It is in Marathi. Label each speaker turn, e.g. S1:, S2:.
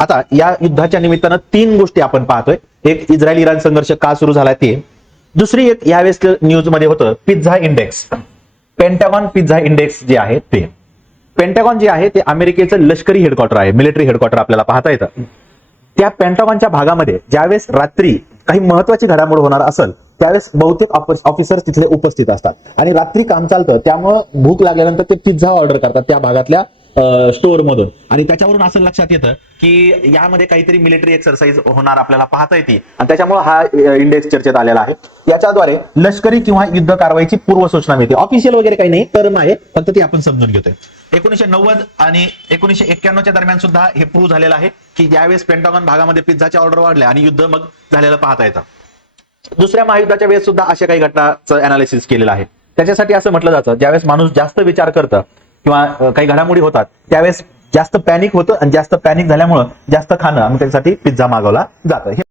S1: आता या युद्धाच्या निमित्तानं तीन गोष्टी आपण पाहतोय. एक इस्रायल इराण संघर्ष का सुरू झाला ते. दुसरी एक यावेळेस न्यूजमध्ये होतं pizza index. Pentagon pizza index जे आहे ते. पेंटागॉन जे आहे ते अमेरिकेचं लष्करी हेडक्वार्टर आहे मिलिटरी हेडक्वार्टर आपल्याला पाहता येतं. त्या पेंटागॉनच्या भागामध्ये ज्यावेळेस रात्री काही महत्वाची घडामोड होणार असेल त्यावेळेस बहुतेक ऑफिसर्स तिथले उपस्थित असतात. आणि रात्री काम चालतं त्यामुळं भूक लागल्यानंतर ते पिझ्झा ऑर्डर करतात त्या भागातल्या स्टोअर मधून आणि त्याच्यावरून असं लक्षात येतं की यामध्ये काहीतरी मिलिटरी एक्सरसाइज होणार आपल्याला पाहता येते आणि त्याच्यामुळे हा इंडेक्स चर्चेत आलेला आहे. याच्याद्वारे लष्करी किंवा युद्ध कारवाईची पूर्वसूचना मिळते. ऑफिशियल वगैरे काही नाही टर्म आहे फक्त ती आपण समजून घेतोय. एकोणीशे नव्वद आणि एकोणीशे एक्क्याण्णवच्या दरम्यान सुद्धा हे प्रूव्ह झालेलं आहे की ज्यावेळेस पेंटागॉन भागामध्ये पिझ्झाच्या ऑर्डर वाढल्या आणि युद्ध मग झालेलं पाहता येतं. दुसऱ्या महायुद्धाच्या वेळेस सुद्धा अशा काही घटनाचं अनालिसिस केलेलं आहे. त्याच्यासाठी असं म्हटलं जातं ज्यावेळेस माणूस जास्त विचार करतं किंवा काही घडामोडी होतात त्यावेळेस जास्त पॅनिक होतं आणि जास्त पॅनिक झाल्यामुळं जास्त खाणं आम्ही त्याच्यासाठी पिझ्झा मागवला जातं हे